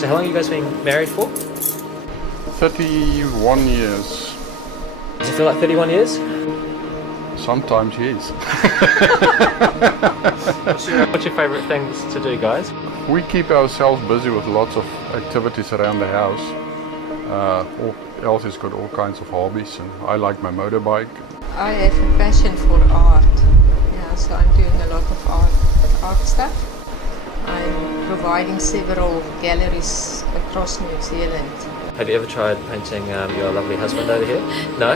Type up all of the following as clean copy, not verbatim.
So how long have you guys been married for? 31 years. Does it feel like 31 years? Sometimes, yes. What's your favourite things to do, guys? We keep ourselves busy with lots of activities around the house. Elsie's got all kinds of hobbies, and I like my motorbike. I have a passion for art, so I'm doing a lot of art stuff. I'm providing several galleries across New Zealand. Have you ever tried painting your lovely husband over here? No?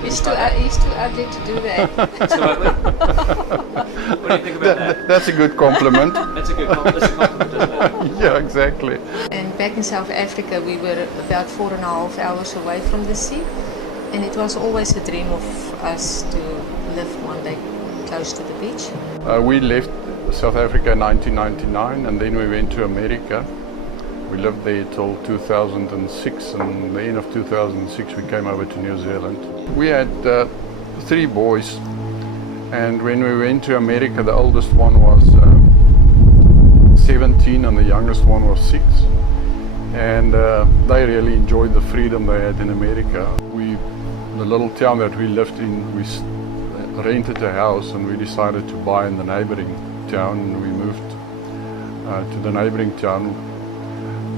He's too ugly to do that. Too ugly? What do you think about that? That's a good compliment. That's a compliment, isn't it? Yeah, exactly. And back in South Africa, we were about 4.5 hours away from the sea. And it was always a dream of us to live one day close to the beach. We left South Africa in 1999, and then we went to America. We lived there till 2006, and the end of 2006 we came over to New Zealand. We had 3 boys, and when we went to America, the oldest one was 17 and the youngest one was 6. And they really enjoyed the freedom they had in America. The little town that we lived in, we rented a house, and we decided to buy in the neighboring town, and we moved to the neighboring town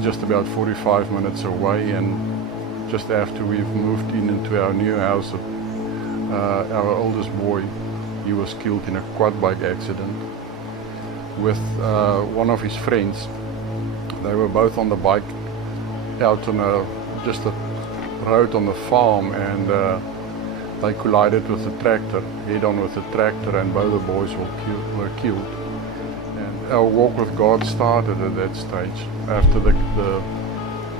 just about 45 minutes away. And just after we've moved into our new house, our oldest boy, he was killed in a quad bike accident with one of his friends. They were both on the bike out on just a road on the farm, and they collided with the tractor, head-on with the tractor, and both the boys were killed. And our walk with God started at that stage, after the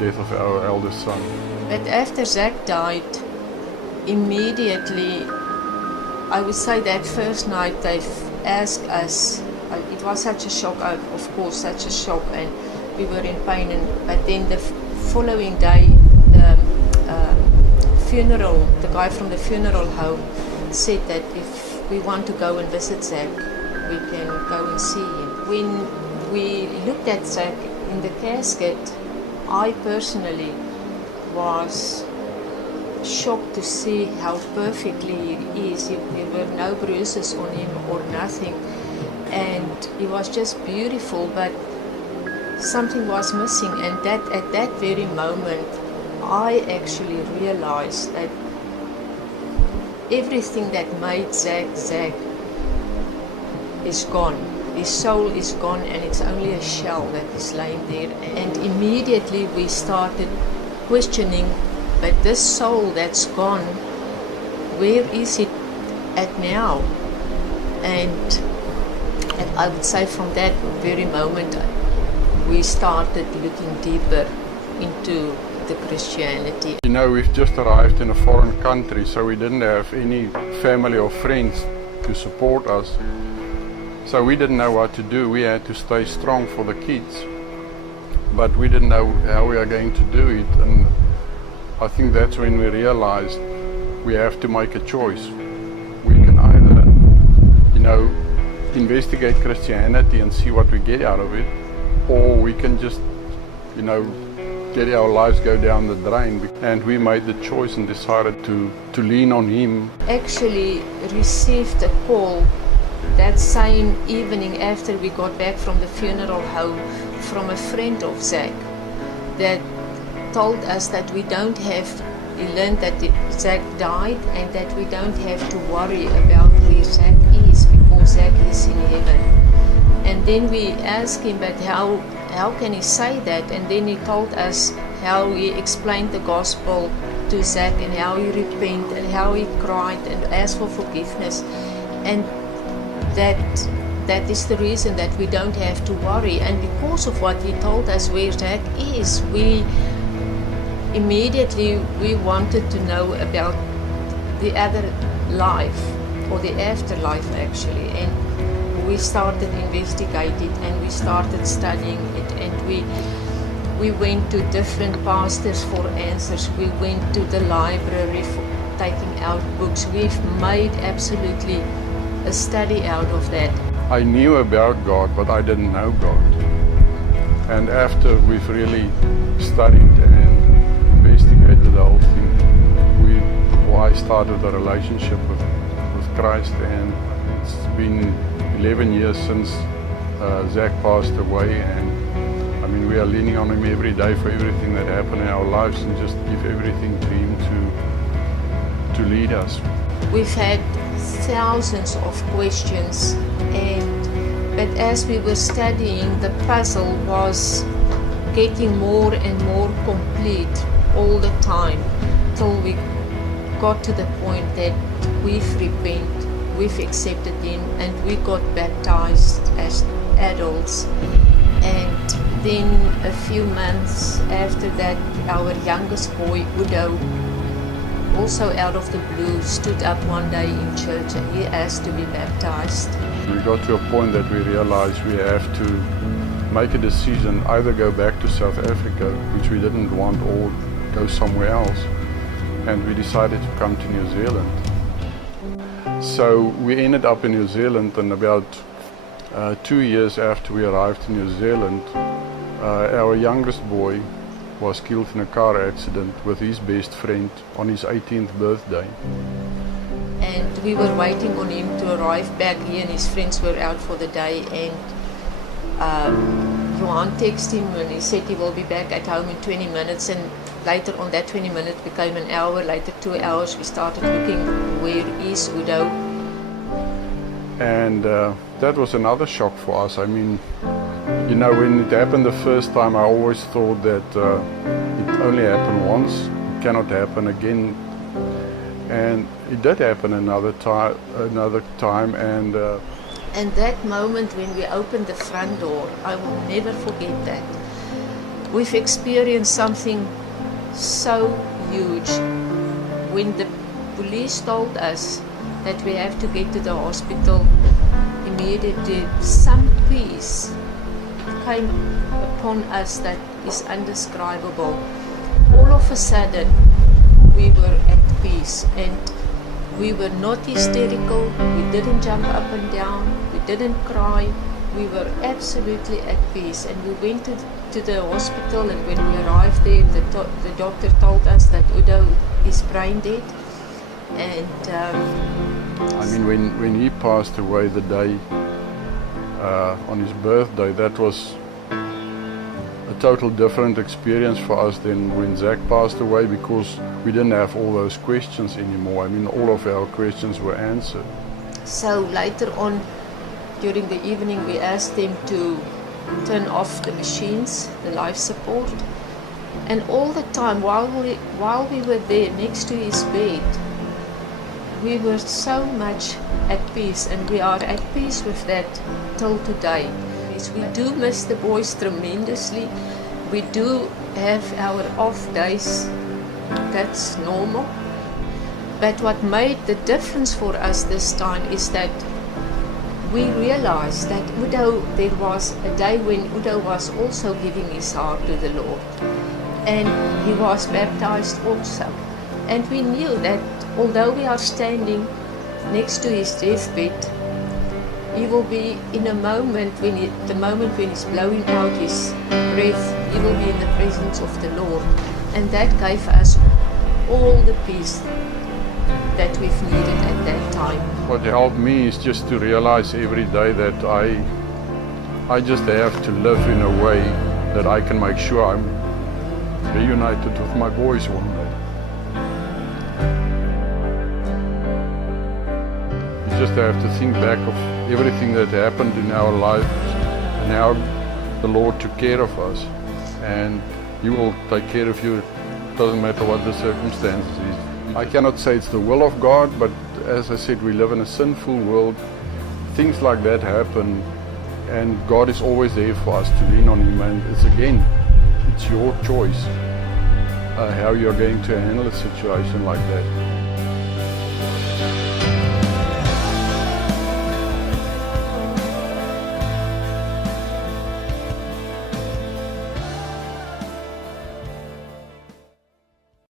death of our eldest son. But after Zach died, immediately, I would say that first night they asked us, it was such a shock, of course, such a shock, and we were in pain. But then the following day, the guy from the funeral home said that if we want to go and visit Zach, we can go and see him. When we looked at Zach in the casket, I personally was shocked to see how perfectly he is. There were no bruises on him or nothing, and he was just beautiful, but something was missing. And that at that very moment, I actually realized that everything that made Zach is gone. His soul is gone, and it's only a shell that is lying there. And immediately we started questioning, but this soul that's gone, where is it at now? And I would say from that very moment, we started looking deeper into the Christianity. You know, we've just arrived in a foreign country, so we didn't have any family or friends to support us. So we didn't know what to do. We had to stay strong for the kids, but we didn't know how we are going to do it. And I think that's when we realized we have to make a choice. We can either, investigate Christianity and see what we get out of it, or we can just, let our lives go down the drain. And we made the choice and decided to lean on him. Actually received a call that same evening after we got back from the funeral home from a friend of Zach that told us that we don't have, we learned that Zach died, and that we don't have to worry about where Zach is, because Zach is in heaven. And then we asked him, but how can he say that? And then he told us how he explained the gospel to Zach, and how he repented, and how he cried and asked for forgiveness. And that is the reason that we don't have to worry. And because of what he told us where Zach is, we immediately wanted to know about the other life, or the afterlife actually. And we started investigating, and we started studying it, and we went to different pastors for answers. We went to the library for taking out books. We've made absolutely a study out of that. I knew about God, but I didn't know God. And after we've really studied and investigated the whole thing, I started a relationship with Christ, and it's been 11 years since Zach passed away, and I mean, we are leaning on him every day for everything that happened in our lives, and just give everything to him to lead us. We've had thousands of questions, but as we were studying, the puzzle was getting more and more complete all the time, till we got to the point that we've repented, we've accepted him, and we got baptized as adults. And then a few months after that, our youngest boy, Udo, also out of the blue, stood up one day in church and he asked to be baptized. We got to a point that we realized we have to make a decision, either go back to South Africa, which we didn't want, or go somewhere else. And we decided to come to New Zealand. So we ended up in New Zealand, and about 2 years after we arrived in New Zealand, our youngest boy was killed in a car accident with his best friend on his 18th birthday. And we were waiting on him to arrive back. He and his friends were out for the day, and Johan texted him and he said he will be back at home in 20 minutes, and later on that 20 minutes became an hour, later 2 hours. We started looking, where is Udo? And that was another shock for us. I mean, you know, when it happened the first time, I always thought that it only happened once, it cannot happen again. And it did happen another time, and that moment when we opened the front door, I will never forget that. We've experienced something so huge. When the police told us that we have to get to the hospital immediately, some peace came upon us that is indescribable. All of a sudden, we were at peace, and we were not hysterical, we didn't jump up and down, we didn't cry, we were absolutely at peace. And we went to the hospital, and when we arrived there, the doctor told us that Udo is brain dead. And I mean, when he passed away the day on his birthday, that was a total different experience for us than when Zach passed away, because we didn't have all those questions anymore. I mean, all of our questions were answered. So later on, during the evening, we asked them to turn off the machines, the life support. And all the time, while we were there next to his bed, we were so much at peace, and we are at peace with that till today. We do miss the boys tremendously. We do have our off days, that's normal. But what made the difference for us this time is that we realized that there was a day when Udo was also giving his heart to the Lord, and he was baptized also. And we knew that although we are standing next to his deathbed, he will be in a moment when he's blowing out his breath, he will be in the presence of the Lord. And that gave us all the peace that we've needed at that time. What helped me is just to realize every day that I just have to live in a way that I can make sure I'm reunited with my boys one day. You just have to think back of everything that happened in our lives and how the Lord took care of us. And He will take care of you, doesn't matter what the circumstances is. I cannot say it's the will of God, but as I said, we live in a sinful world. Things like that happen, and God is always there for us to lean on Him. And it's your choice how you're going to handle a situation like that.